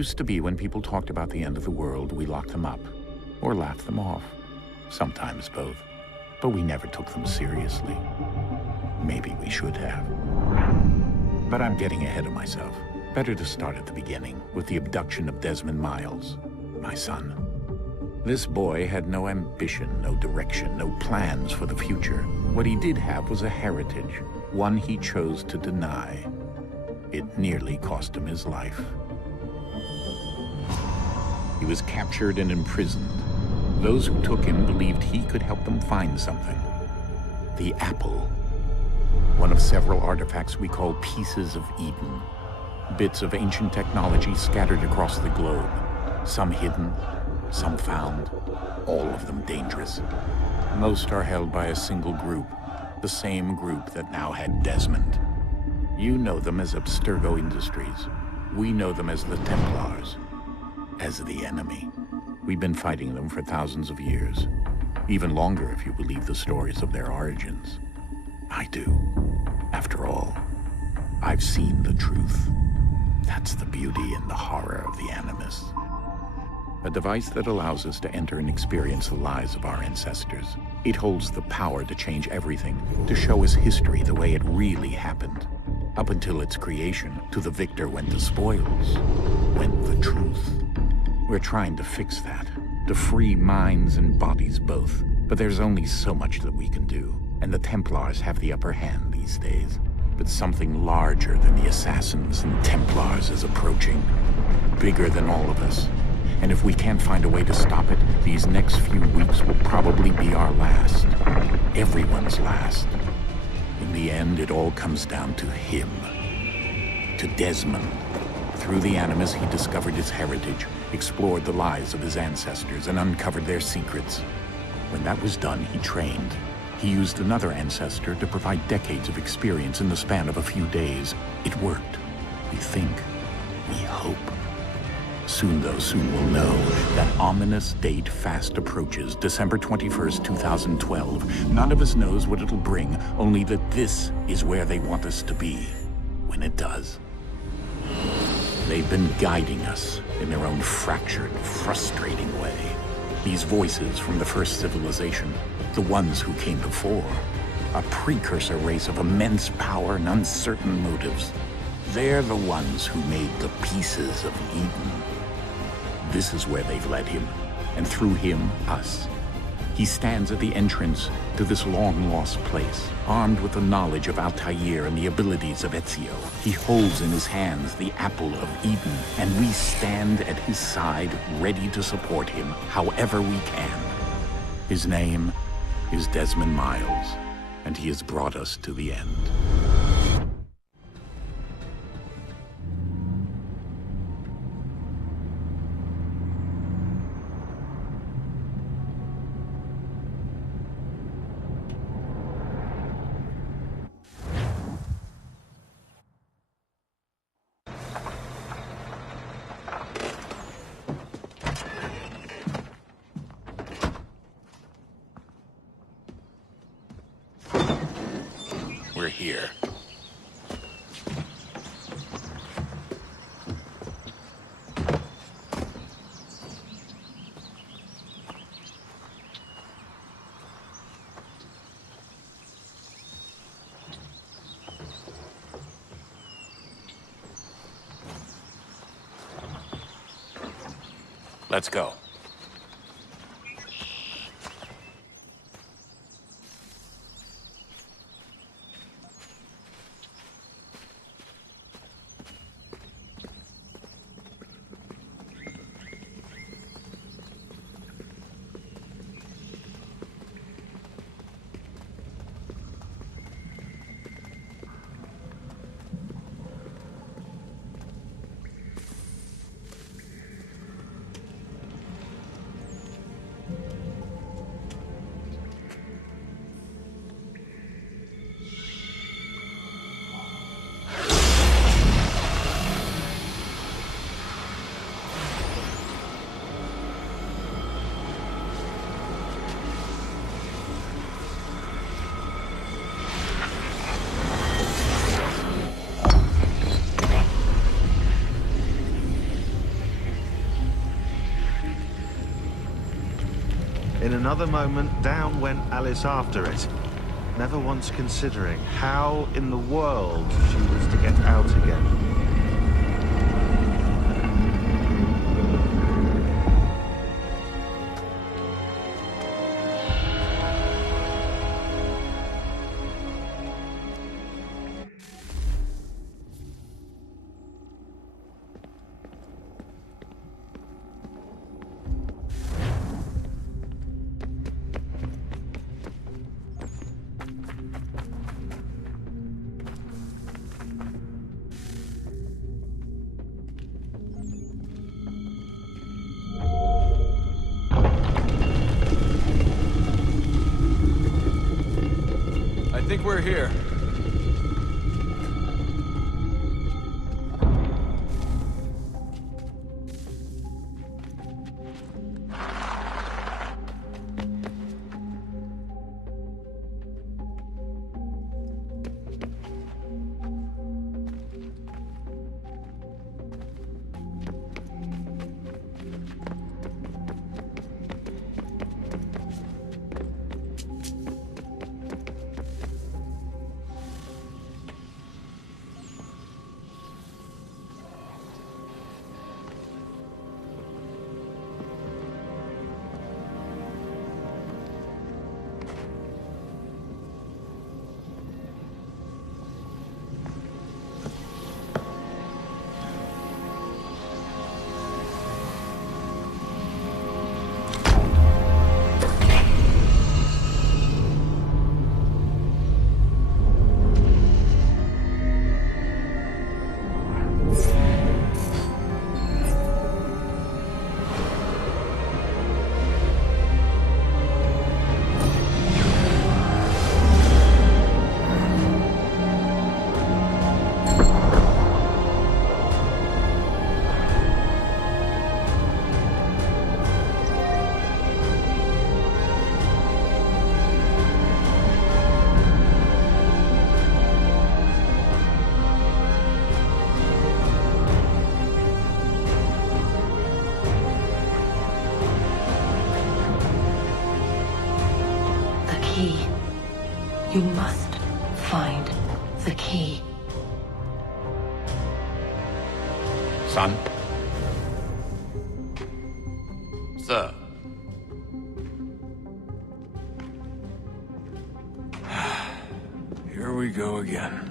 Used to be when people talked about the end of the world, we locked them up or laughed them off. Sometimes both. But we never took them seriously. Maybe we should have. But I'm getting ahead of myself. Better to start at the beginning, with the abduction of Desmond Miles, my son. This boy had no ambition, no direction, no plans for the future. What he did have was a heritage, one he chose to deny. It nearly cost him his life. He was captured and imprisoned. Those who took him believed he could help them find something. The apple. One of several artifacts we call Pieces of Eden. Bits of ancient technology scattered across the globe. Some hidden, some found, all of them dangerous. Most are held by a single group, the same group that now had Desmond. You know them as Abstergo Industries. We know them as the Templars, as the enemy. We've been fighting them for thousands of years, even longer if you believe the stories of their origins. I do. After all, I've seen the truth. That's the beauty and the horror of the Animus. A device that allows us to enter and experience the lives of our ancestors. It holds the power to change everything, to show us history the way it really happened. Up until its creation, to the victor went the spoils, went the truth. We're trying to fix that, to free minds and bodies both. But there's only so much that we can do, and the Templars have the upper hand these days. But something larger than the Assassins and Templars is approaching, bigger than all of us. And if we can't find a way to stop it, these next few weeks will probably be our last. Everyone's last. In the end, it all comes down to him. To Desmond. Through the Animus, he discovered his heritage, explored the lives of his ancestors, and uncovered their secrets. When that was done, he trained. He used another ancestor to provide decades of experience in the span of a few days. It worked. We think. We hope. Soon, though, soon we'll know. That ominous date fast approaches, December 21st, 2012. None of us knows what it'll bring, only that this is where they want us to be, when it does. They've been guiding us in their own fractured, frustrating way. These voices from the first civilization, the ones who came before, a precursor race of immense power and uncertain motives. They're the ones who made the Pieces of Eden. This is where they've led him, and through him, us. He stands at the entrance to this long-lost place, armed with the knowledge of Altair and the abilities of Ezio. He holds in his hands the Apple of Eden, and we stand at his side, ready to support him however we can. His name is Desmond Miles, and he has brought us to the end. We're here. Let's go. In another moment, down went Alice after it, never once considering how in the world she was to get out again. I think we're here. You must find the key. Son? Sir. Here we go again.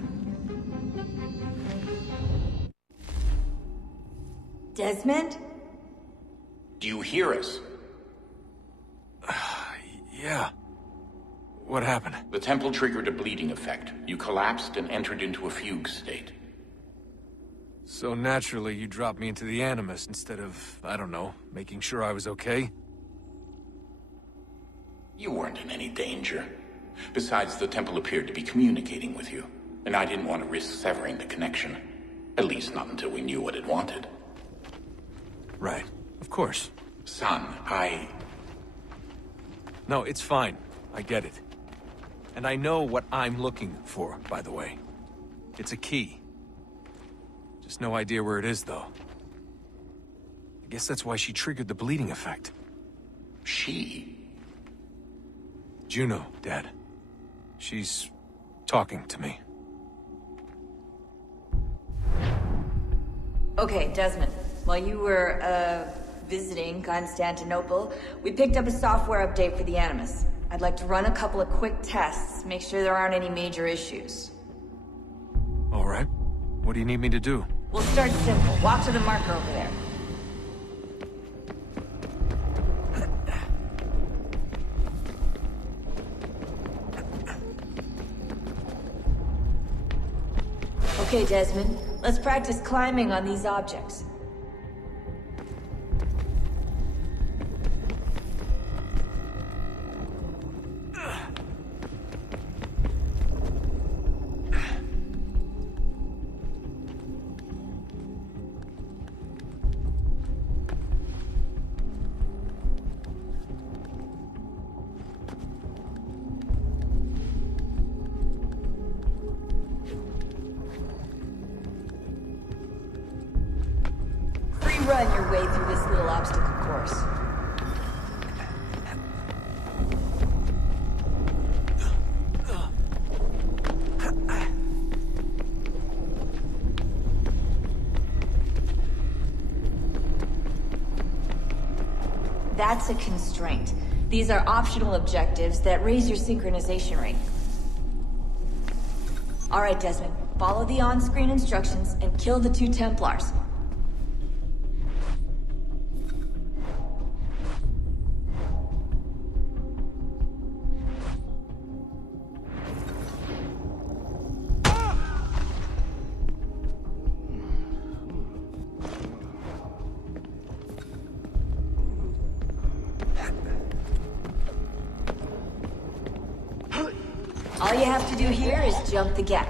Desmond? Do you hear us? Yeah. What happened? The temple triggered a bleeding effect. You collapsed and entered into a fugue state. So naturally, you dropped me into the Animus instead of, I don't know, making sure I was okay? You weren't in any danger. Besides, the temple appeared to be communicating with you, and I didn't want to risk severing the connection. At least not until we knew what it wanted. Right. Of course. Son, No, it's fine. I get it. And I know what I'm looking for, by the way. It's a key. Just no idea where it is, though. I guess that's why she triggered the bleeding effect. She? Juno, Dad. She's talking to me. Okay, Desmond. While you were, visiting Constantinople, we picked up a software update for the Animus. I'd like to run a couple of quick tests, make sure there aren't any major issues. All right. What do you need me to do? We'll start simple. Walk to the marker over there. Okay, Desmond. Let's practice climbing on these objects. Run your way through this little obstacle course. That's a constraint. These are optional objectives that raise your synchronization rate. Alright, Desmond. Follow the on-screen instructions and kill the 2 Templars. All you have to do here is jump the gap.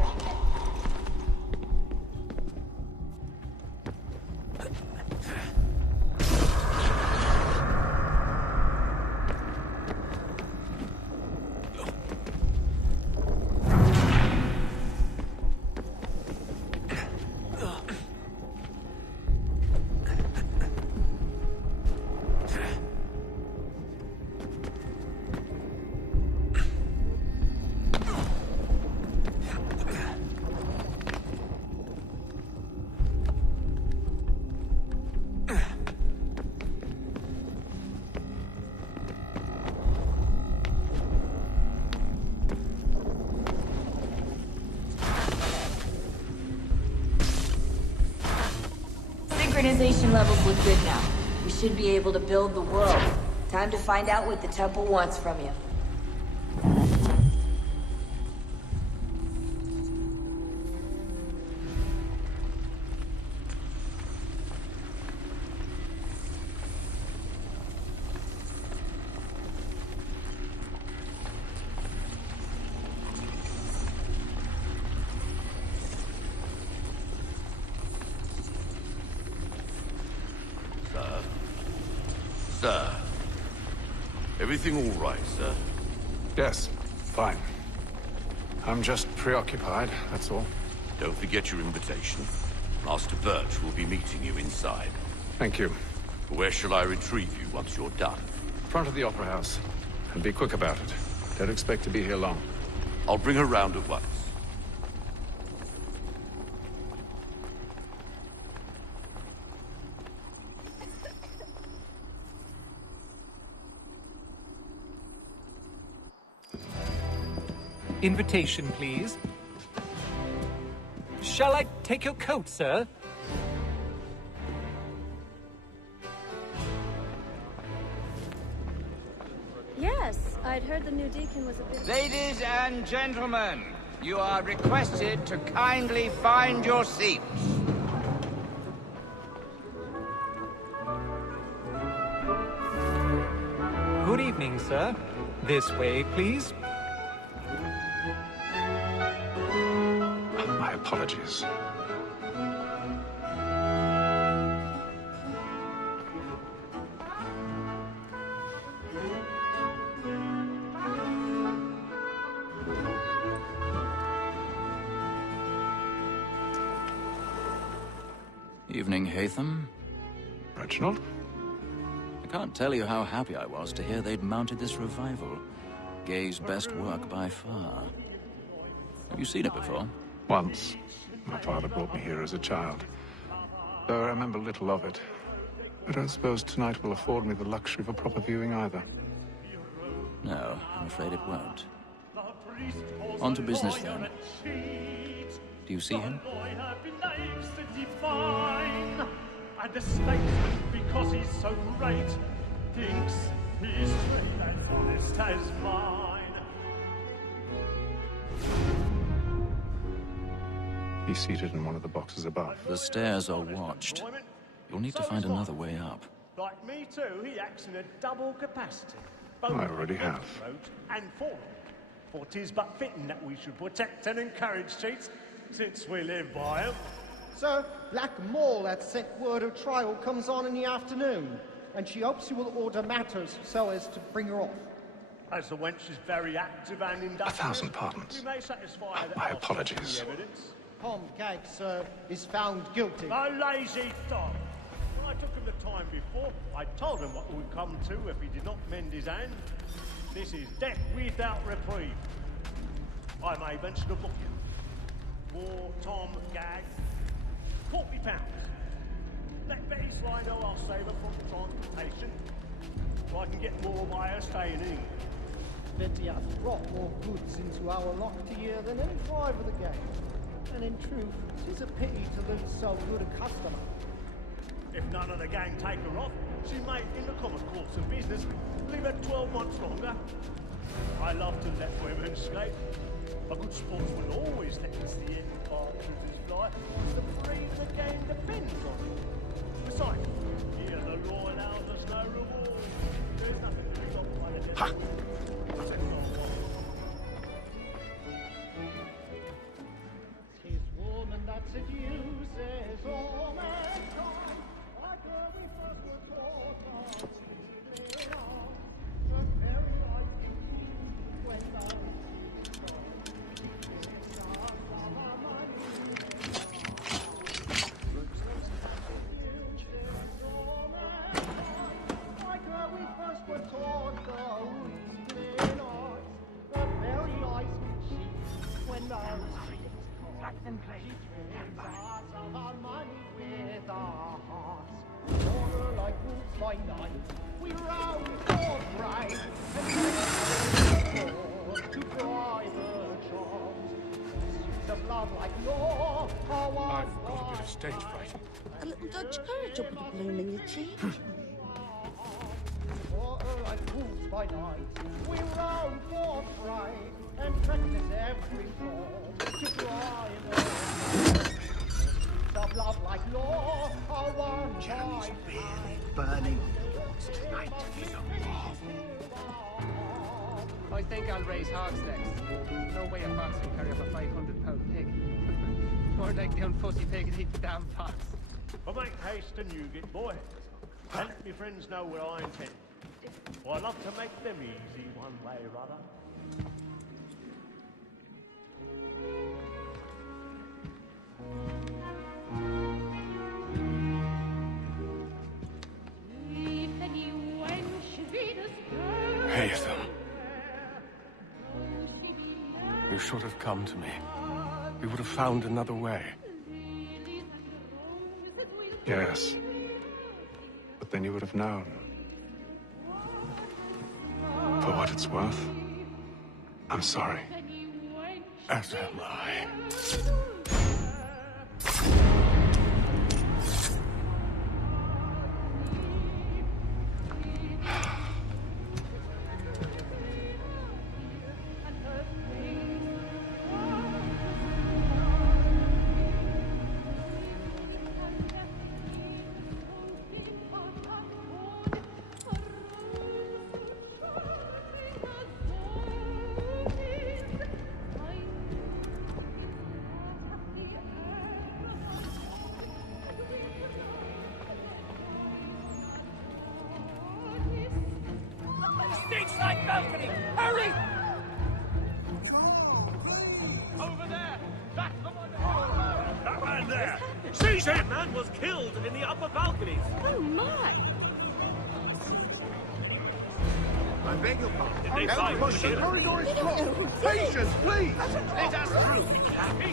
Synchronization levels look good now. We should be able to build the world. Time to find out what the temple wants from you. Sir. Everything all right, sir? Yes, fine. I'm just preoccupied, that's all. Don't forget your invitation. Master Birch will be meeting you inside. Thank you. Where shall I retrieve you once you're done? Front of the Opera House. And be quick about it. Don't expect to be here long. I'll bring her round at once. Invitation, please. Shall I take your coat, sir? Yes, I'd heard the new deacon was a bit... Ladies and gentlemen, you are requested to kindly find your seats. Good evening, sir. This way, please. My apologies. Evening, Haytham. Reginald? I can't tell you how happy I was to hear they'd mounted this revival. Gay's best work by far. Have you seen it before? Once. My father brought me here as a child. Though I remember little of it. I don't suppose tonight will afford me the luxury of a proper viewing either. No, I'm afraid it won't. On to business then. Do you see him? And the statesman, because he's so great, thinks he's free and honest as mine. He's seated in one of the boxes above. The stairs are watched. You'll need to find another way up. Like me too, he acts in a double capacity. I already have. And foreign. For 'tis but fitting that we should protect and encourage cheats, since we live by 'em. Sir, Black Mall had sent word her trial comes on in the afternoon, and she hopes you will order matters so as to bring her off. As the wench is very active and industrious, 1,000 pardons. we may satisfy her that My our apologies. evidence. Tom Gag, sir, is found guilty. A lazy dog. When I took him the time before, I told him what would come to if he did not mend his hand. This is death without reprieve. I may venture to book him. For Tom Gag, £40. Let Betty slide her last saver from transportation. so I can get more by her staying in. Betty has brought more goods into our locked year than any driver of the game. And in truth, it's a pity to lose so good a customer. If none of the gang take her off, she may, in the common course of business, live her 12 months longer. I love to let women skate. A good sportsman always lets the end partridges fly. The freedom of the game depends on it. Besides, here the law allows us no reward. There's nothing to be got by the devil. Tis woman that seduces all mankind. Like her we first were taught of sleeping on. The very light we keep when the by night, we round for pride and to private charms. Pursuits of love like law are one. I've got a bit of stage fright. A little Dutch courage up with the bloom in your cheek. Like fools by night, we round for pride and practice every form to private of love like law are one by Burning. Tonight is I think I'll raise hogs next. No way a fox can carry up a 500-pound pig. More like the unfussy pig and eat the damn fox. But make haste and you get boy. And let me friends know where I intend. For I love to make them easy one way or other. Haytham. You should have come to me. We would have found another way. Yes. But then you would have known. For what it's worth, I'm sorry. As am I. Stinks like balcony! Hurry! Over there! That's the one! That man there! Seize him! That man was killed in the upper balconies. Oh my! I beg your pardon. Did they find The corridor is blocked. Patience, please! Let us through.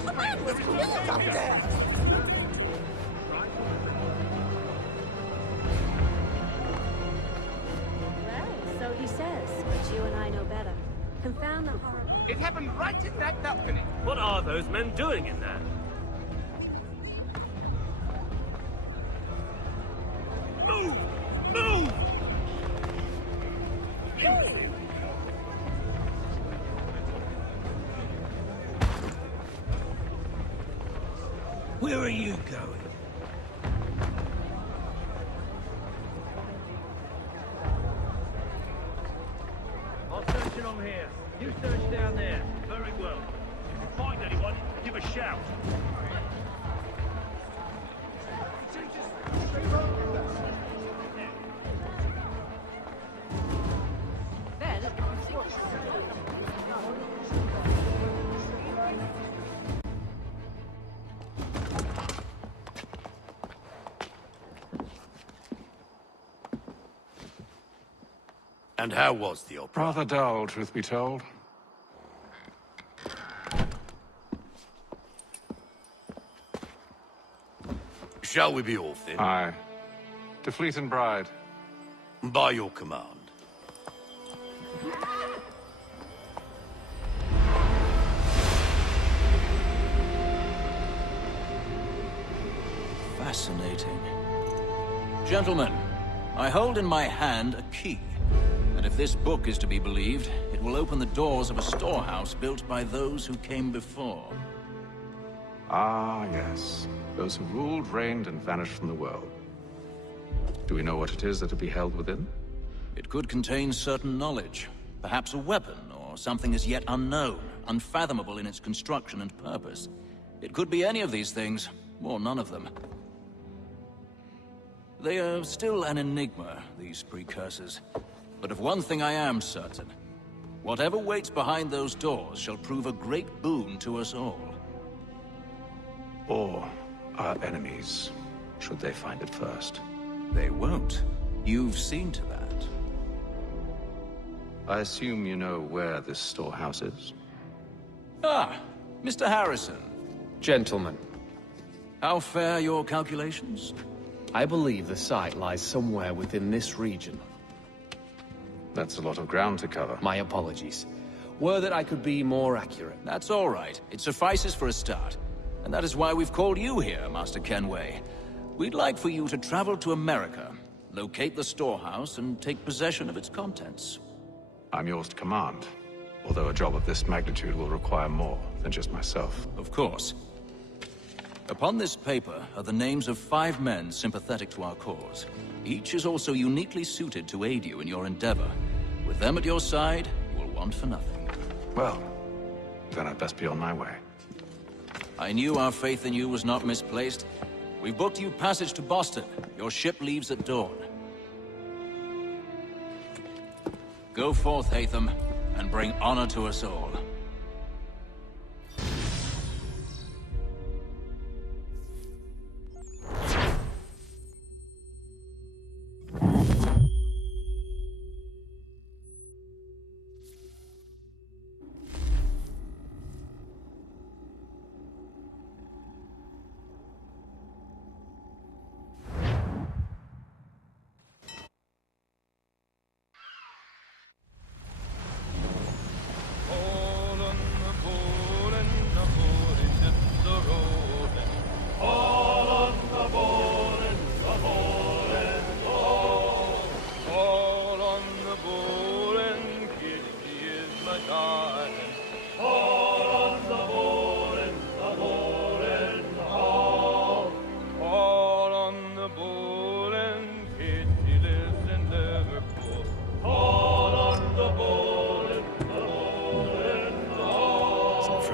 The man was killed up there! So he says, but you and I know better. Confound the horror. It happened right in that balcony. What are those men doing in there? Move! Move! Where are you going? I'll search along here. You search down there. Very well. If you find anyone, give a shout. And how was the opera? Rather dull, truth be told. Shall we be off then? Aye. To Fleet and Bride. By your command. fascinating. Gentlemen, I hold in my hand a key. And if this book is to be believed, it will open the doors of a storehouse built by those who came before. Ah, yes. Those who ruled, reigned, and vanished from the world. Do we know what it is that will be held within? It could contain certain knowledge. Perhaps a weapon, or something as yet unknown, unfathomable in its construction and purpose. It could be any of these things, or none of them. They are still an enigma, these precursors. But of one thing I am certain. Whatever waits behind those doors shall prove a great boon to us all. Or our enemies, should they find it first. They won't. You've seen to that. I assume you know where this storehouse is? Ah, Mr. Harrison. Gentlemen. How fare your calculations? I believe the site lies somewhere within this region. That's a lot of ground to cover. My apologies. Were that I could be more accurate. That's all right. It suffices for a start. And that is why we've called you here, Master Kenway. We'd like for you to travel to America, locate the storehouse, and take possession of its contents. I'm yours to command. Although a job of this magnitude will require more than just myself. Of course. Upon this paper are the names of 5 men sympathetic to our cause. Each is also uniquely suited to aid you in your endeavor. With them at your side, you will want for nothing. Well, then I'd best be on my way. I knew our faith in you was not misplaced. We've booked you passage to Boston. Your ship leaves at dawn. Go forth, Hatham, and bring honor to us all.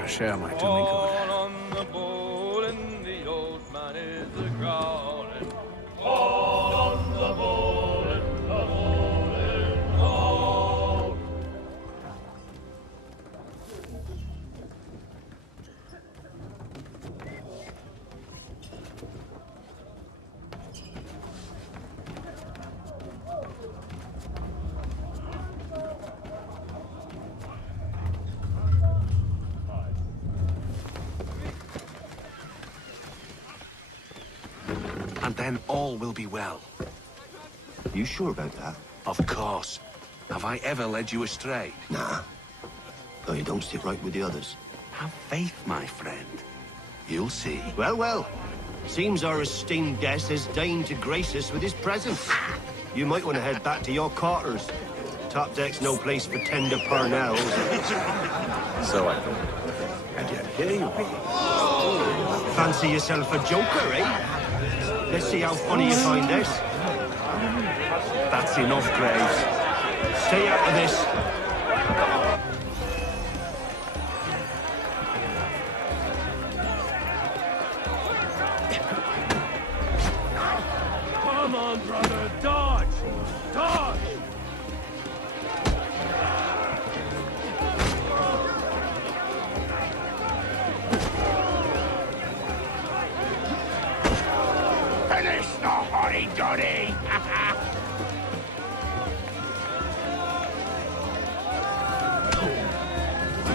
Share might do me good. And then all will be well. You sure about that? Of course. Have I ever led you astray? Nah. Though you don't sit right with the others. Have faith, my friend. You'll see. Well, well. Seems our esteemed guest has deigned to grace us with his presence. You might want to head back to your quarters. Top deck's no place for tender parnells. So I thought. And yet here you are. Fancy yourself a joker, eh? Let's see how funny you find this. That's enough, Graves. Stay out of this. Come on, brother, dodge! Dodge! Finish the hotty-dotty!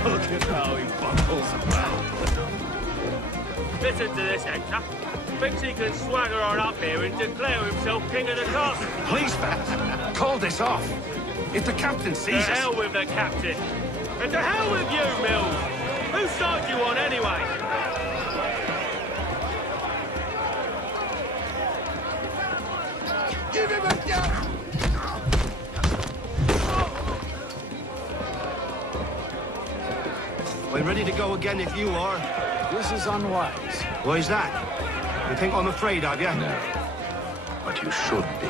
Look at how he buckles around. Listen to this, Hector. Thinks he can swagger on up here and declare himself king of the castle. Please, fellas, call this off. If the captain sees us... To hell with the captain. And to hell with you, Mills. Whose side you on, anyway? I'm ready to go again if you are. This is unwise. Why is that? You think I'm afraid of you? No. But you should be.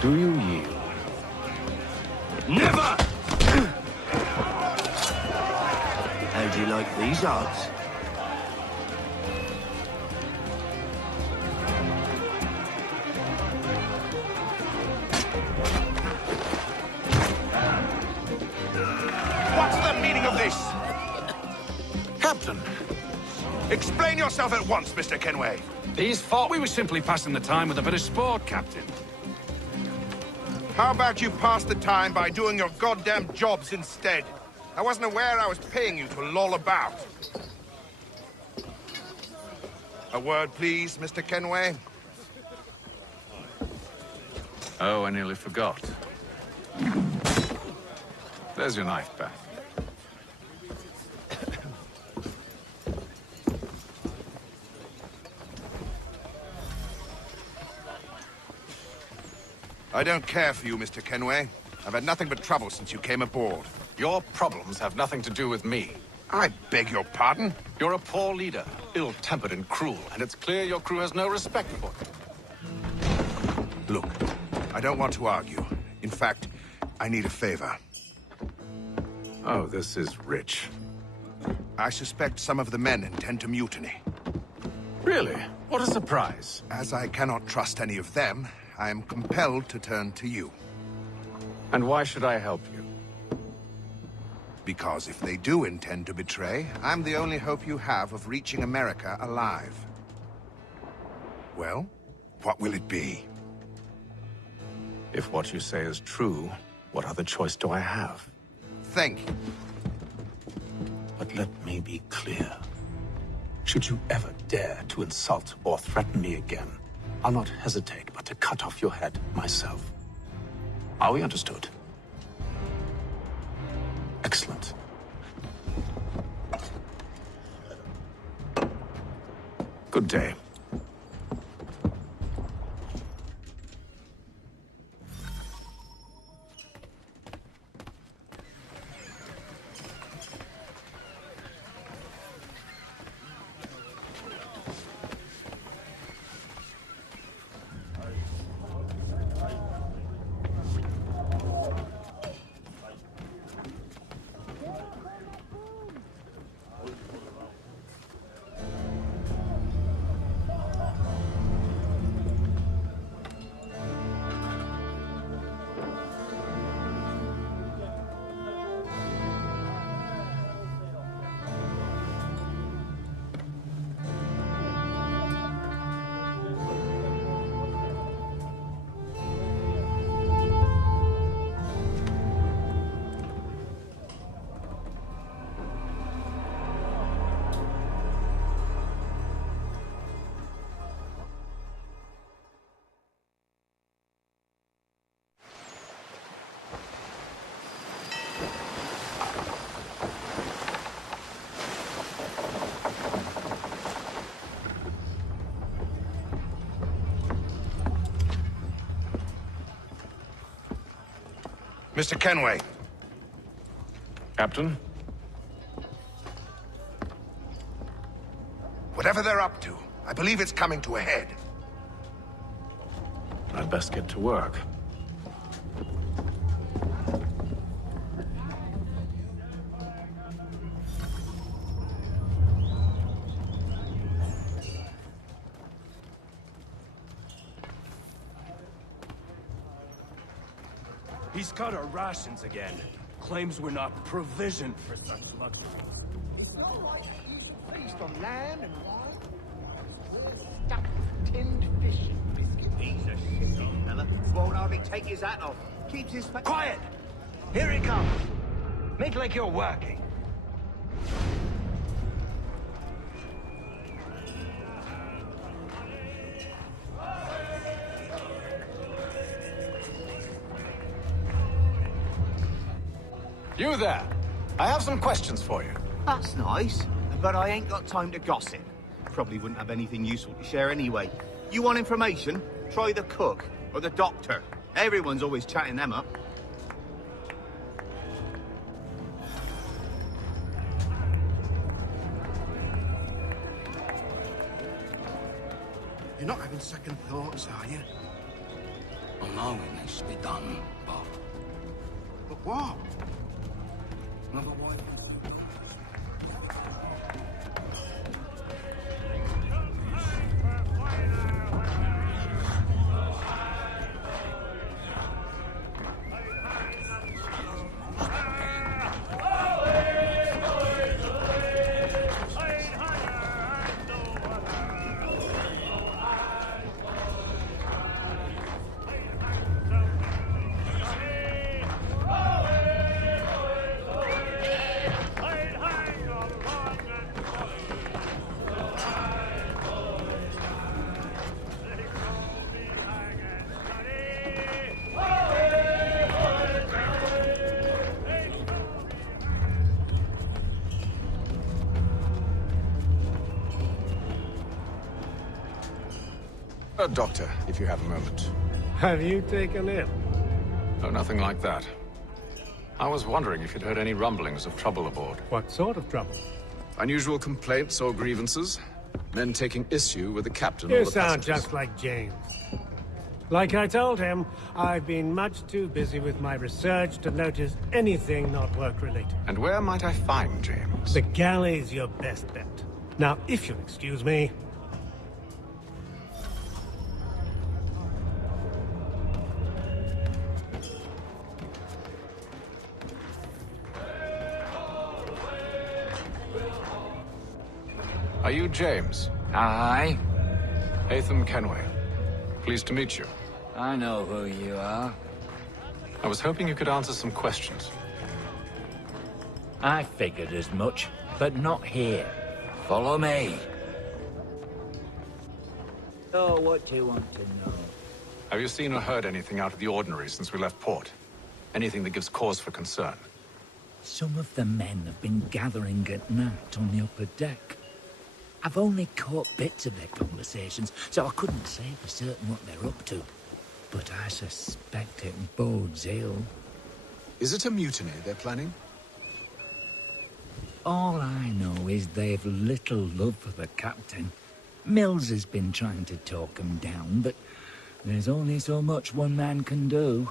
Do you yield? Never! How'd you like these odds? What's the meaning of this? Captain, Explain yourself at once, Mr. Kenway. these thought we were simply passing the time with a bit of sport, Captain. How about you pass the time by doing your goddamn jobs instead? I wasn't aware I was paying you to loll about. A word, please, Mr. Kenway. Oh, I nearly forgot. There's your knife back. I don't care for you, Mr. Kenway. I've had nothing but trouble since you came aboard. Your problems have nothing to do with me. I beg your pardon? You're a poor leader, ill-tempered and cruel, and it's clear your crew has no respect for you. Look, I don't want to argue. In fact, I need a favor. Oh, this is rich. I suspect some of the men intend to mutiny. Really? What a surprise. As I cannot trust any of them, I am compelled to turn to you. And why should I help you? Because if they do intend to betray, I'm the only hope you have of reaching America alive. Well, what will it be? If what you say is true, what other choice do I have? Thank you. But let me be clear. Should you ever dare to insult or threaten me again, I'll not hesitate but to cut off your head myself. Are we understood? Excellent. Good day. Mr. Kenway. Captain? Whatever they're up to, I believe it's coming to a head. I'd best get to work. He's cut our rations again. Claims we're not provisioned for such luxuries. It's not like you should feast on lamb and wine. Stuffed with tinned fish and biscuits. He's a shit fella. Won't hardly take his hat off. Keeps his... Quiet! Here he comes. Make like you're working. You there. I have some questions for you. That's nice, but I ain't got time to gossip. Probably wouldn't have anything useful to share anyway. You want information? Try the cook or the doctor. Everyone's always chatting them up. You're not having second thoughts, are you? I know it needs to be done, but... But what? Another way. Doctor, if you have a moment. Have you taken it? No, nothing like that. I was wondering if you'd heard any rumblings of trouble aboard. What sort of trouble? Unusual complaints or grievances? Men taking issue with the captain or You the sound passengers? just like James. Like I told him, I've been much too busy with my research to notice anything not work-related. And where might I find James? The galley's your best bet. Now, if you'll excuse me... Are you James? Aye. Hatham Kenway. Pleased to meet you. I know who you are. I was hoping you could answer some questions. I figured as much, but not here. Follow me. So, what do you want to know? Have you seen or heard anything out of the ordinary since we left port? Anything that gives cause for concern? Some of the men have been gathering at night on the upper deck. I've only caught bits of their conversations, so I couldn't say for certain what they're up to. But I suspect it bodes ill. Is it a mutiny they're planning? All I know is they've little love for the captain. Mills has been trying to talk him down, but there's only so much one man can do.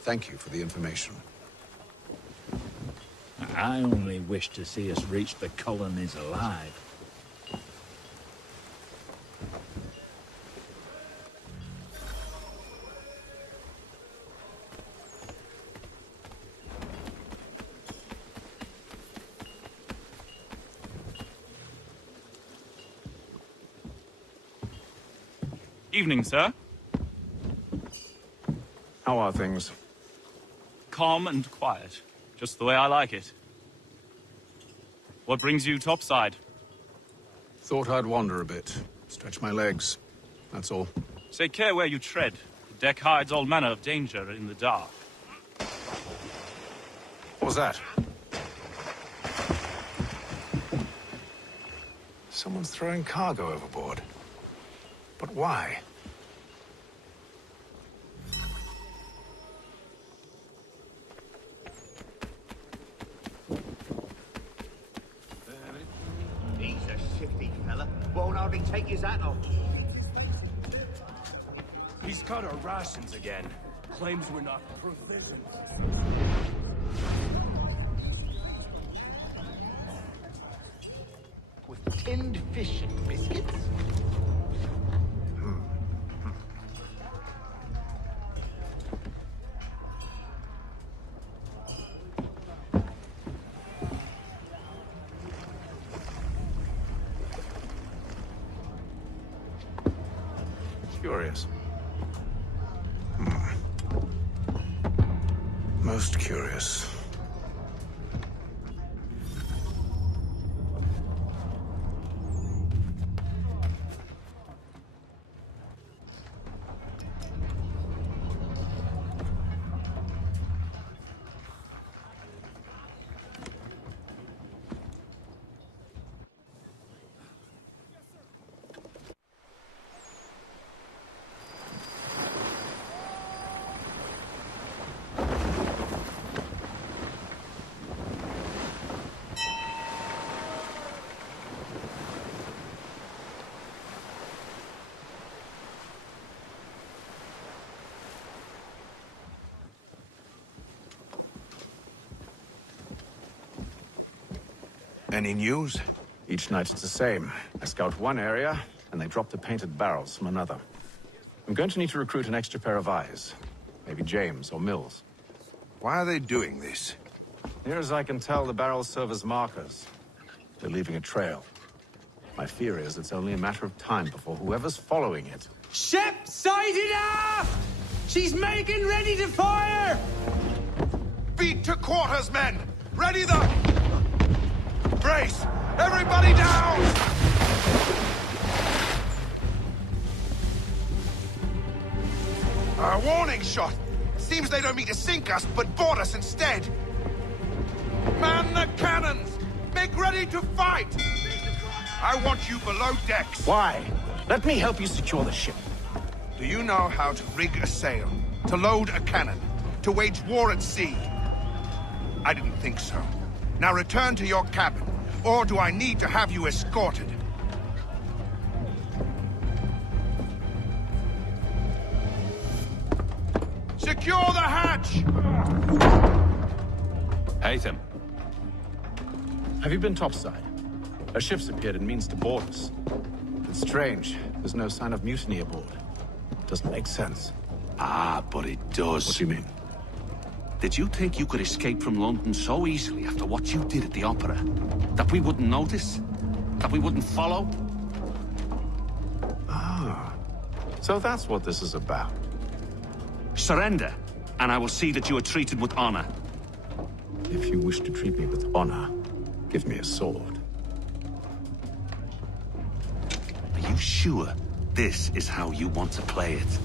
Thank you for the information. I only wish to see us reach the colonies alive. Evening, sir. How are things? Calm and quiet. Just the way I like it. What brings you topside? Thought I'd wander a bit. Stretch my legs. That's all. Take care where you tread. The deck hides all manner of danger in the dark. What was that? Someone's throwing cargo overboard. But why? He's a shifty fella. Won't hardly take his hat off. He's cut our rations again. Claims we're not provisioned. With tinned fish and biscuits? Curious. Most curious. Any news? Each night it's the same. I scout one area, and they drop the painted barrels from another. I'm going to need to recruit an extra pair of eyes. Maybe James or Mills. Why are they doing this? Near as I can tell, the barrels serve as markers. They're leaving a trail. My fear is it's only a matter of time before whoever's following it... Ship sighted aft! She's making ready to fire! Beat to quarters, men! Ready the... Brace! Everybody down! A warning shot! Seems they don't mean to sink us, but board us instead! Man the cannons! Make ready to fight! I want you below decks! Why? Let me help you secure the ship. Do you know how to rig a sail? To load a cannon? To wage war at sea? I didn't think so. Now return to your cabin, or do I need to have you escorted? Secure the hatch! Haytham. Have you been topside? A ship's appeared and means to board us. It's strange. There's no sign of mutiny aboard. Doesn't make sense. Ah, but it does. What do you mean? Did you think you could escape from London so easily after what you did at the Opera? That we wouldn't notice? That we wouldn't follow? Ah. So that's what this is about. Surrender, and I will see that you are treated with honor. If you wish to treat me with honor, give me a sword. Are you sure this is how you want to play it?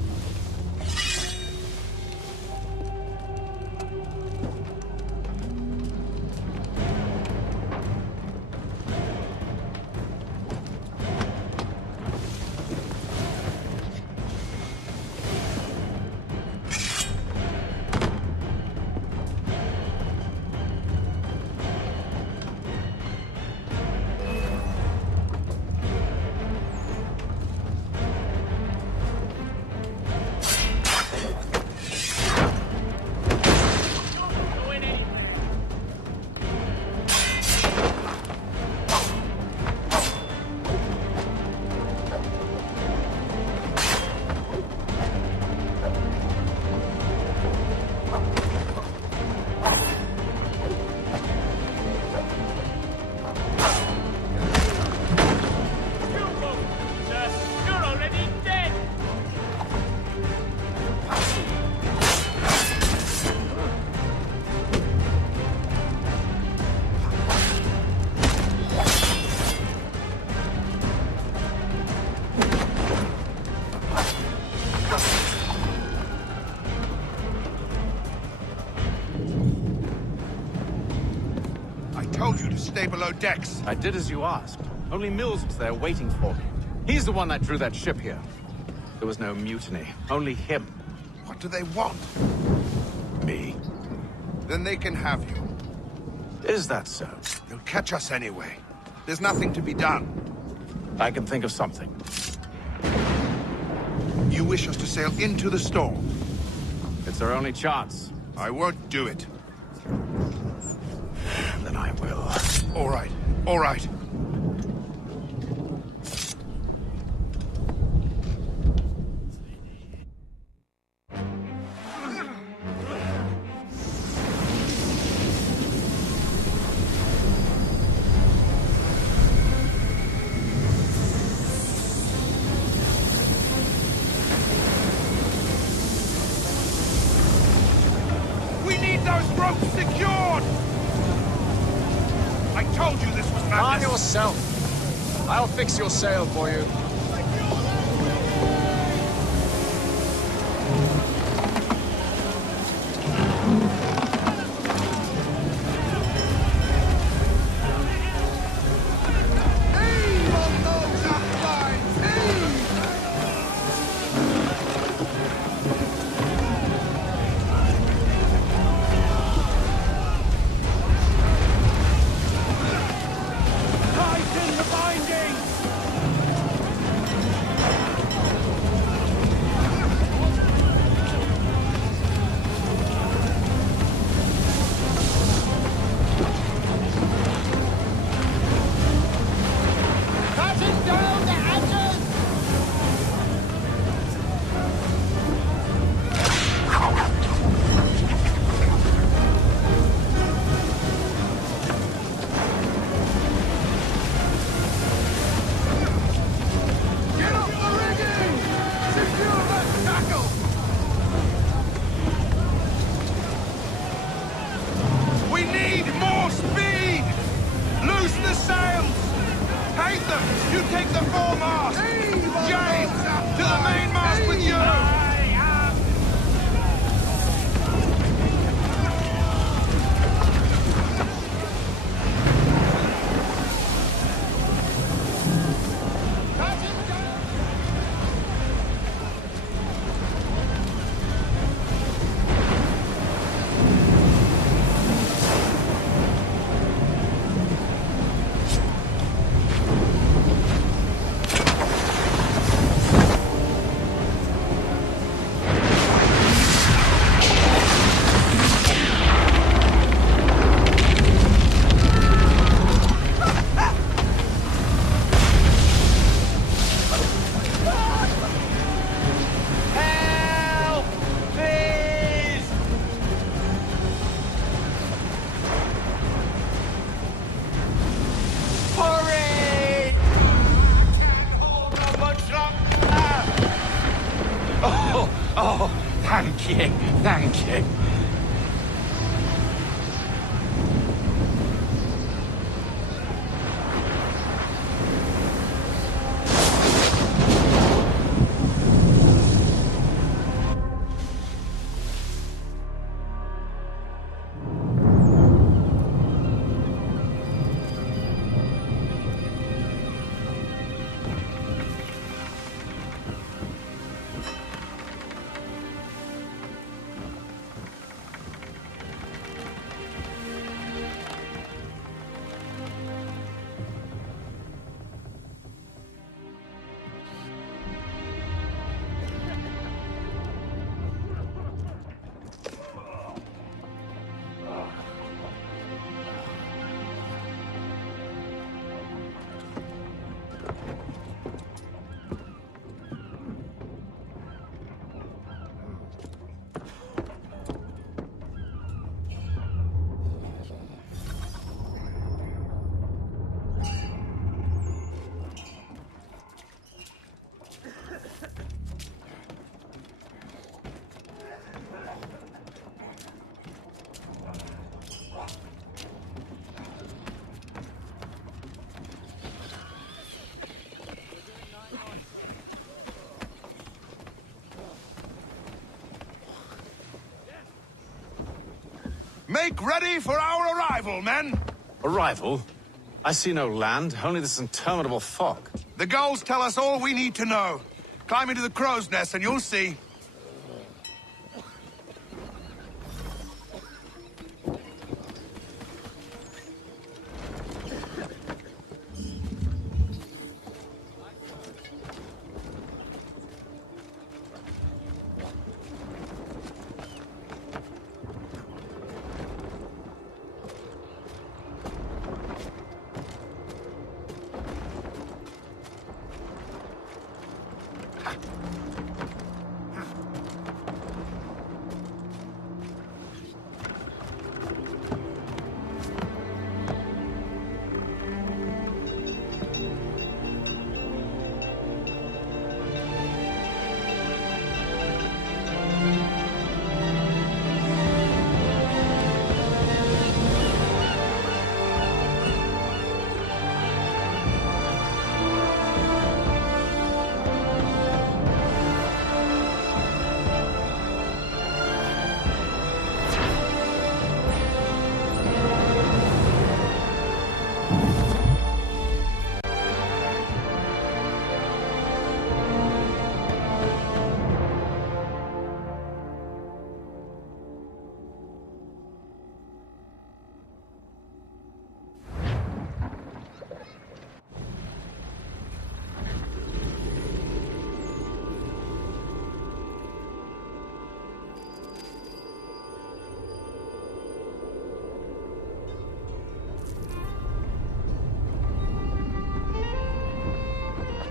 Stay below decks. I did as you asked. Only Mills was there waiting for me. He's the one that drew that ship here. There was no mutiny. Only him. What do they want? Me. Then they can have you. Is that so? They'll catch us anyway. There's nothing to be done. I can think of something. You wish us to sail into the storm? It's our only chance. I won't do it. Then I will. All right. All right. We need those ropes secured! I told you this was madness! Arm yourself. I'll fix your sail for you. them! You take the foremast! James, to the mainmast with you! Oh, thank you, thank you. Make ready for our arrival, men! Arrival? I see no land, only this interminable fog. The gulls tell us all we need to know. Climb into the crow's nest and you'll see.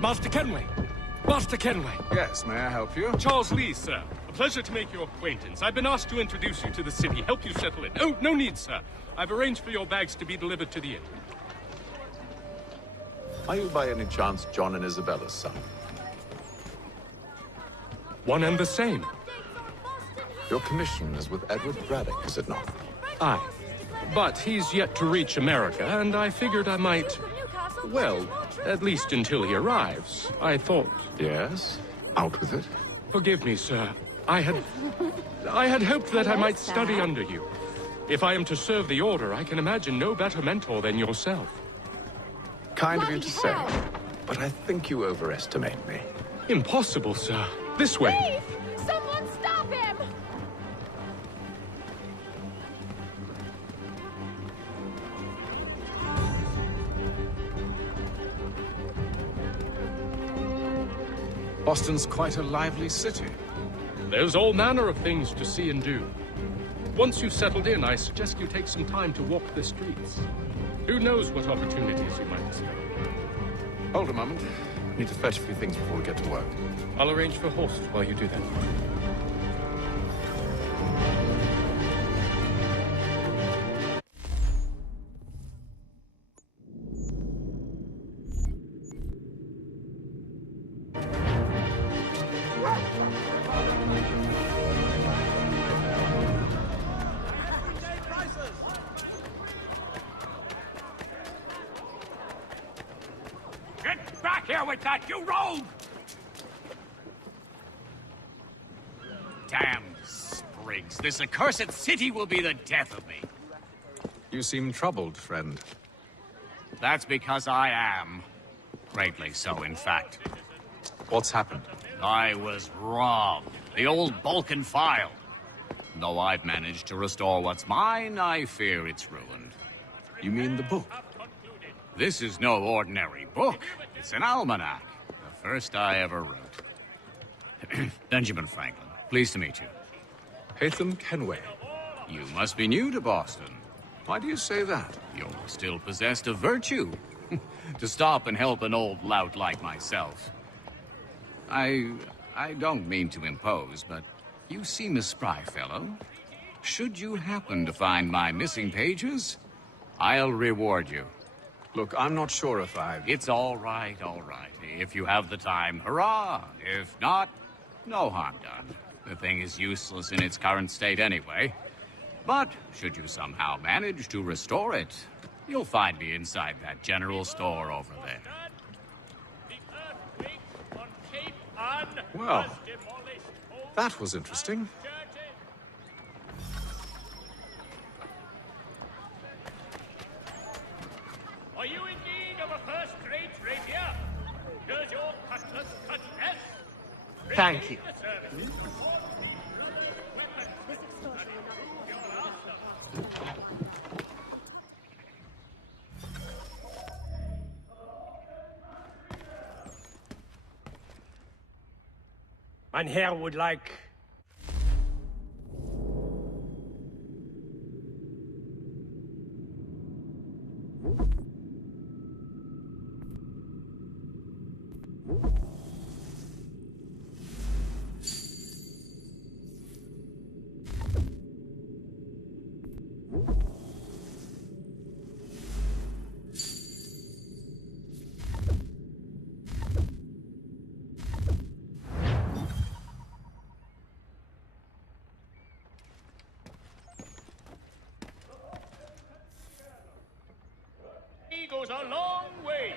Master Kenway! Master Kenway! Yes, may I help you? Charles Lee, sir. A pleasure to make your acquaintance. I've been asked to introduce you to the city, help you settle in. Oh, no need, sir. I've arranged for your bags to be delivered to the inn. Are you by any chance John and Isabella's son? One and the same. Your commission is with Edward Braddock, is it not? Aye. But he's yet to reach America, and I figured I might Well, at least until he arrives, I thought. Yes? Out with it. Forgive me, sir. I had hoped that I might study under you. If I am to serve the Order, I can imagine no better mentor than yourself. Kind of you to say, but I think you overestimate me. Impossible, sir. This way. Thief! Someone stop him! Boston's quite a lively city. There's all manner of things to see and do. Once you've settled in, I suggest you take some time to walk the streets. Who knows what opportunities you might discover. Hold a moment. Need to fetch a few things before we get to work. I'll arrange for horses while you do that. Get back here with that, you rogue! Damn sprigs. This accursed city will be the death of me. You seem troubled, friend. That's because I am. Greatly so, in fact. What's happened? I was robbed. The old Balkan file. Though I've managed to restore what's mine, I fear it's ruined. You mean the book? This is no ordinary book. It's an almanac. The first I ever wrote. Benjamin Franklin, pleased to meet you. Haytham Kenway. You must be new to Boston. Why do you say that? You're still possessed of virtue. To stop and help an old lout like myself. I don't mean to impose, but you seem a spry fellow. Should you happen to find my missing pages, I'll reward you. Look, I'm not sure if I... It's all right, all right. If you have the time, hurrah! If not, no harm done. The thing is useless in its current state anyway. But should you somehow manage to restore it, you'll find me inside that general store over there. Well, that was interesting. Are you in need of a first-rate rapier? Does your cutlass cut less? Thank you. Mein Herr would like... He goes a long way.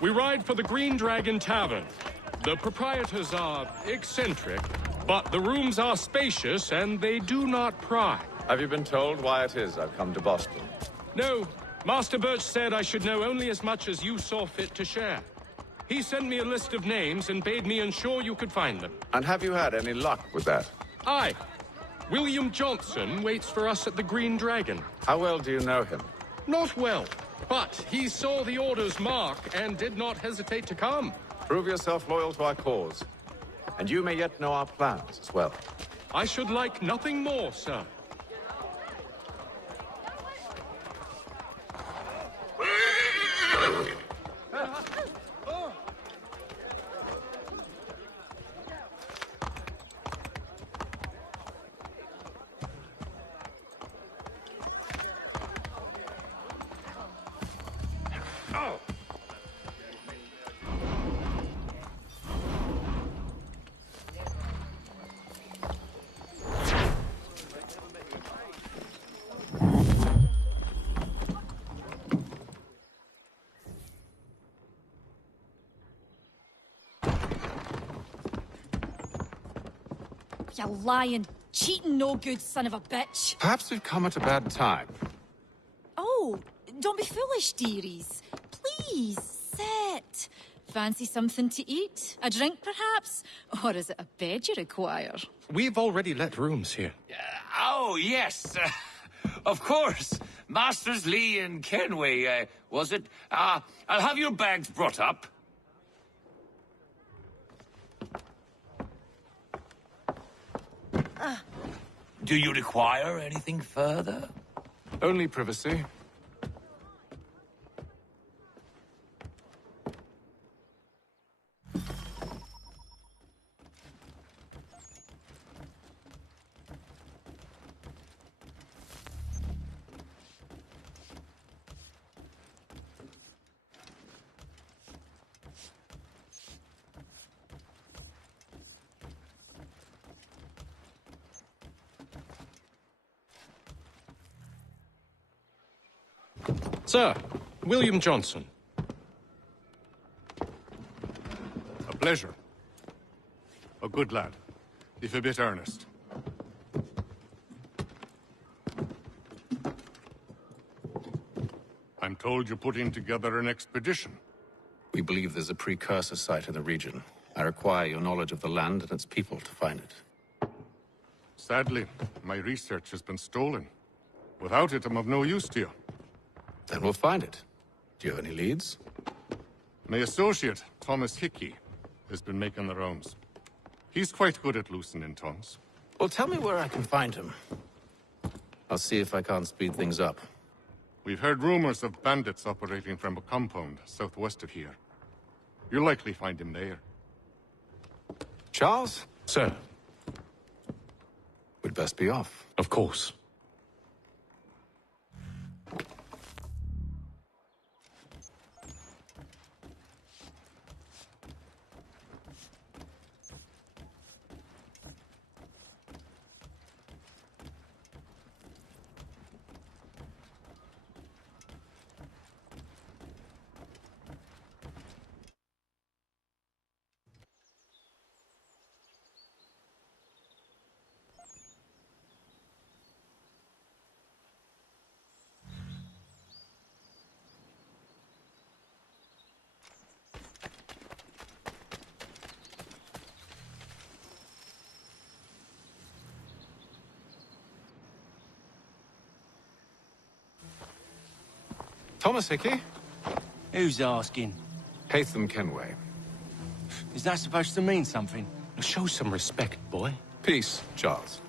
We ride for the Green Dragon Tavern. The proprietors are eccentric, but the rooms are spacious and they do not pry. Have you been told why it is I've come to Boston? No, Master Birch said I should know only as much as you saw fit to share. He sent me a list of names and bade me ensure you could find them. And have you had any luck with that? Aye. William Johnson waits for us at the Green Dragon. How well do you know him? Not well, but he saw the Order's mark and did not hesitate to come. Prove yourself loyal to our cause. And you may yet know our plans as well. I should like nothing more, sir. You lying, cheating, no good son of a bitch. Perhaps we've come at a bad time. Oh, don't be foolish, dearies. Please, sit. Fancy something to eat? A drink, perhaps? Or is it a bed you require? We've already let rooms here. Oh, yes. Of course. Masters Lee and Kenway, was it? I'll have your bags brought up. Do you require anything further? Only privacy. Sir, William Johnson. A pleasure. A good lad, if a bit earnest. I'm told you're putting together an expedition. We believe there's a precursor site in the region. I require your knowledge of the land and its people to find it. Sadly, my research has been stolen. Without it, I'm of no use to you. Then we'll find it. Do you have any leads? My associate, Thomas Hickey, has been making the rounds. He's quite good at loosening tongues. Well, tell me where I can find him. I'll see if I can't speed things up. We've heard rumors of bandits operating from a compound southwest of here. You'll likely find him there. Charles? Sir. We'd best be off. Of course. Thomas Hickey? Who's asking? Haytham Kenway. Is that supposed to mean something? Show some respect, boy. Peace, Charles.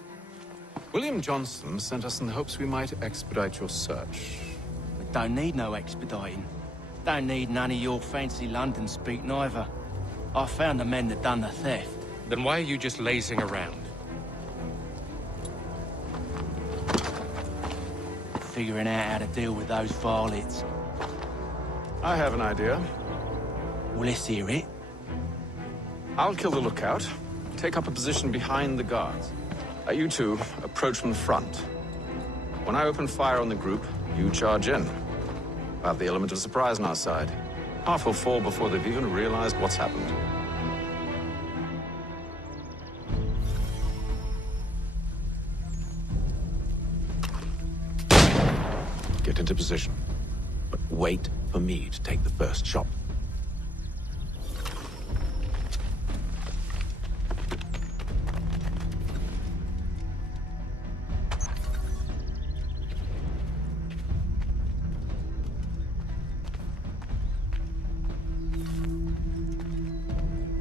William Johnson sent us in the hopes we might expedite your search. We don't need no expediting. Don't need none of your fancy London speak neither. I found the men that done the theft. Then why are you just lazing around? Figuring out how to deal with those varlets. I have an idea. Well, let's hear it. I'll kill the lookout. Take up a position behind the guards. You two approach from the front. When I open fire on the group, you charge in. I have the element of surprise on our side. Half will fall before they've even realized what's happened. Get into position. But wait for me to take the first shot.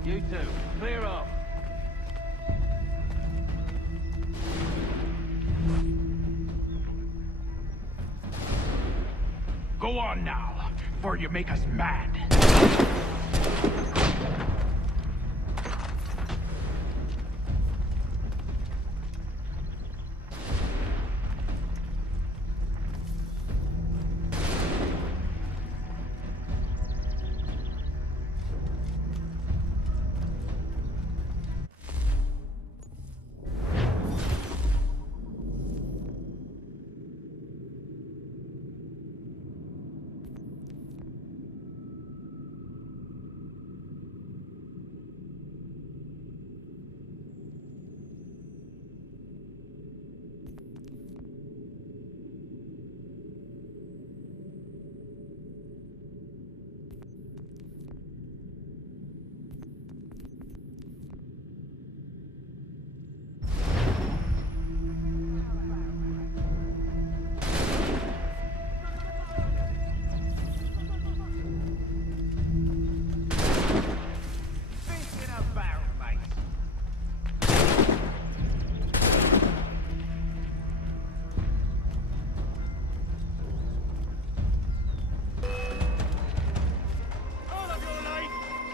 You two, clear off. Go on now, before you make us mad.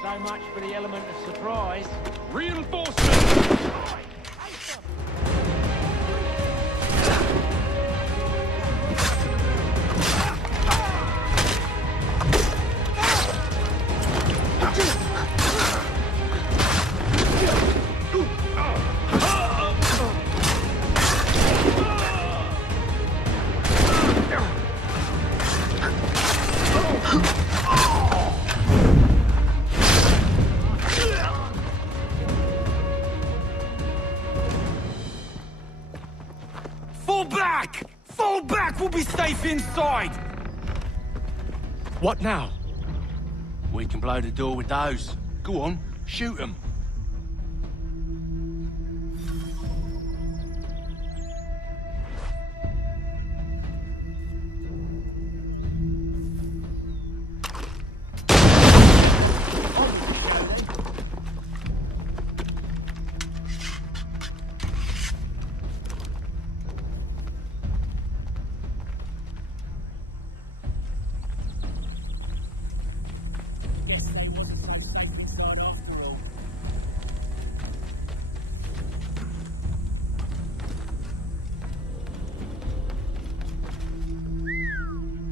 So much for the element of surprise. Reinforcements! Fall back! Fall back! We'll be safe inside! What now? We can blow the door with those. Go on, shoot them.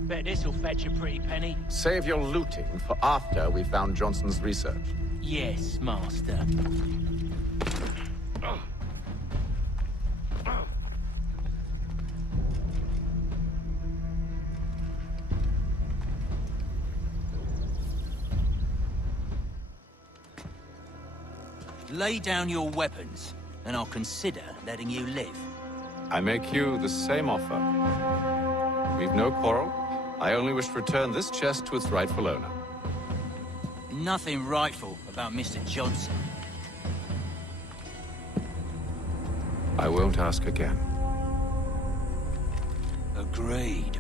Bet this'll fetch a pretty penny. Save your looting for after we found Johnson's research. Yes, Master. Lay down your weapons, and I'll consider letting you live. I make you the same offer. We've no quarrel. I only wish to return this chest to its rightful owner. Nothing rightful about Mr. Johnson. I won't ask again. Agreed.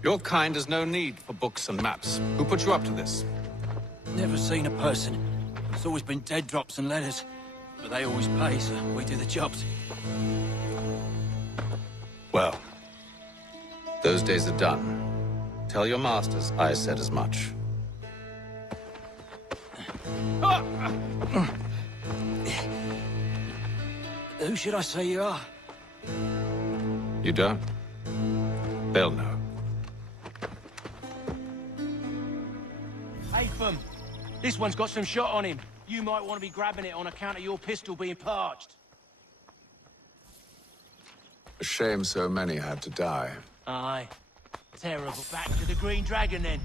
Your kind has no need for books and maps. Who put you up to this? Never seen a person. It's always been dead drops and letters. But they always pay, so we do the jobs. Well, those days are done. Tell your masters I said as much. Who should I say you are? You don't? They'll know. Apham, this one's got some shot on him. You might want to be grabbing it on account of your pistol being parched. A shame so many had to die. Aye. Terrible. Back to the Green Dragon, then.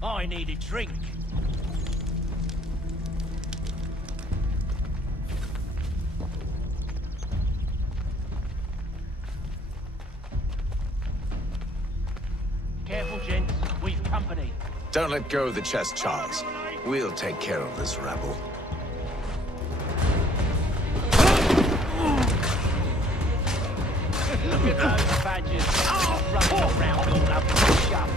I need a drink. Careful, gents. We've company. Don't let go of the chest, Charles. We'll take care of this rabble. Look at those badgers. Running around all up in the shop.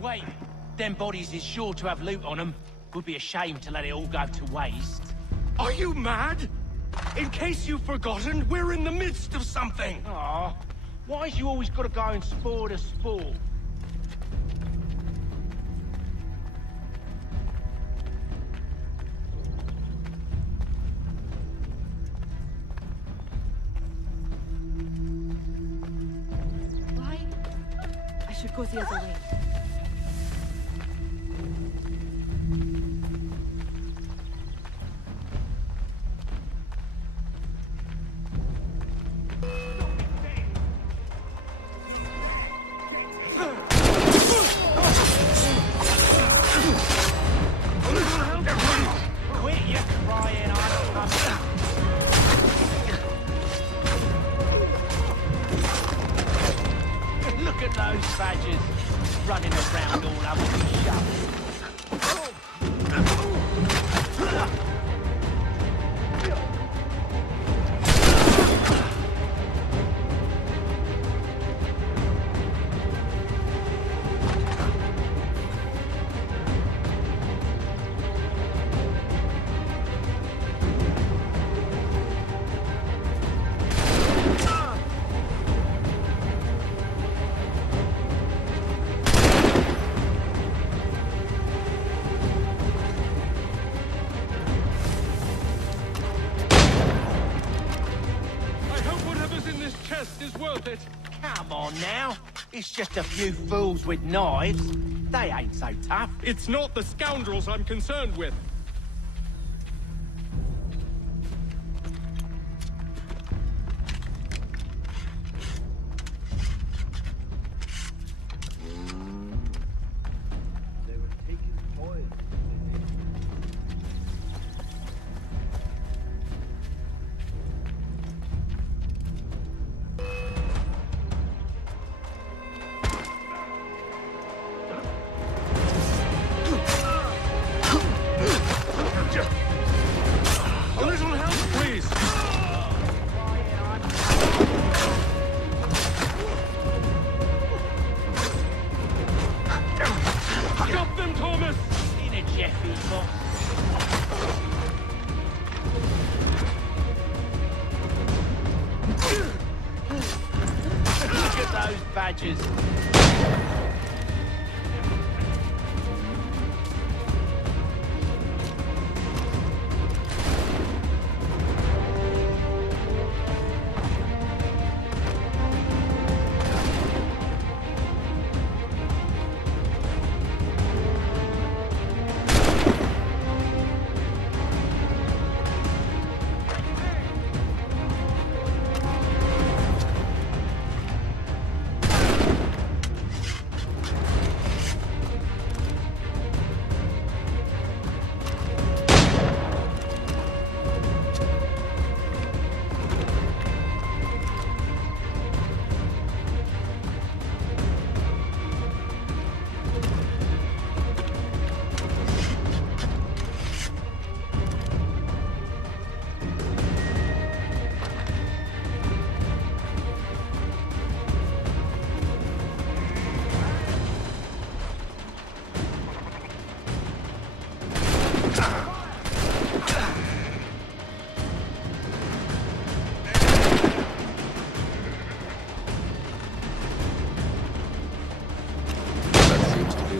Wait. Them bodies is sure to have loot on them. Would be a shame to let it all go to waste. Are you mad? In case you've forgotten, we're in the midst of something! Aw, why's you always gotta go and spoil the sport? Why? I should go the other way. Look at those badgers running around all over the shop. Is worth it. Come on now. It's just a few fools with knives. They ain't so tough. It's not the scoundrels I'm concerned with. A little help, please! Stop them, Thomas! In a Jeffy, boss. Look at those badgers.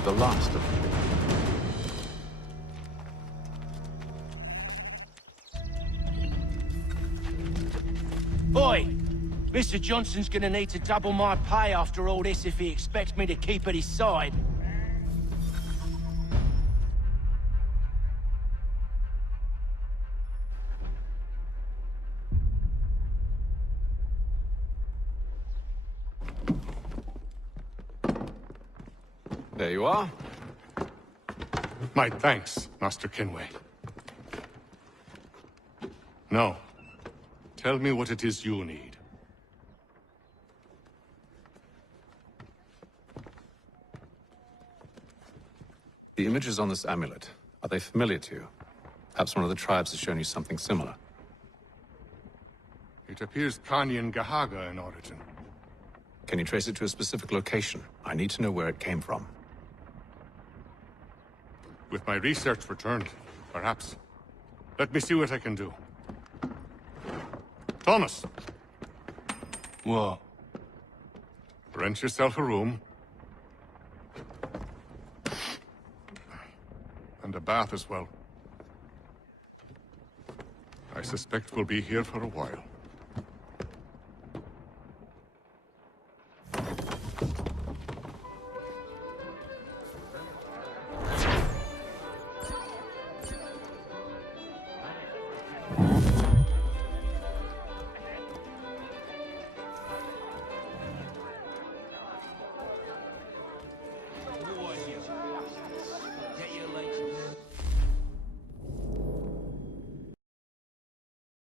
The last of them. Oi! Mr. Johnson's gonna need to double my pay after all this if he expects me to keep at his side. There you are. My thanks, Master Kenway. Now, tell me what it is you need. The images on this amulet, are they familiar to you? Perhaps one of the tribes has shown you something similar. It appears Kanyan Gahaga in origin. Can you trace it to a specific location? I need to know where it came from. With my research returned, perhaps. Let me see what I can do. Thomas! What? Rent yourself a room. And a bath as well. I suspect we'll be here for a while.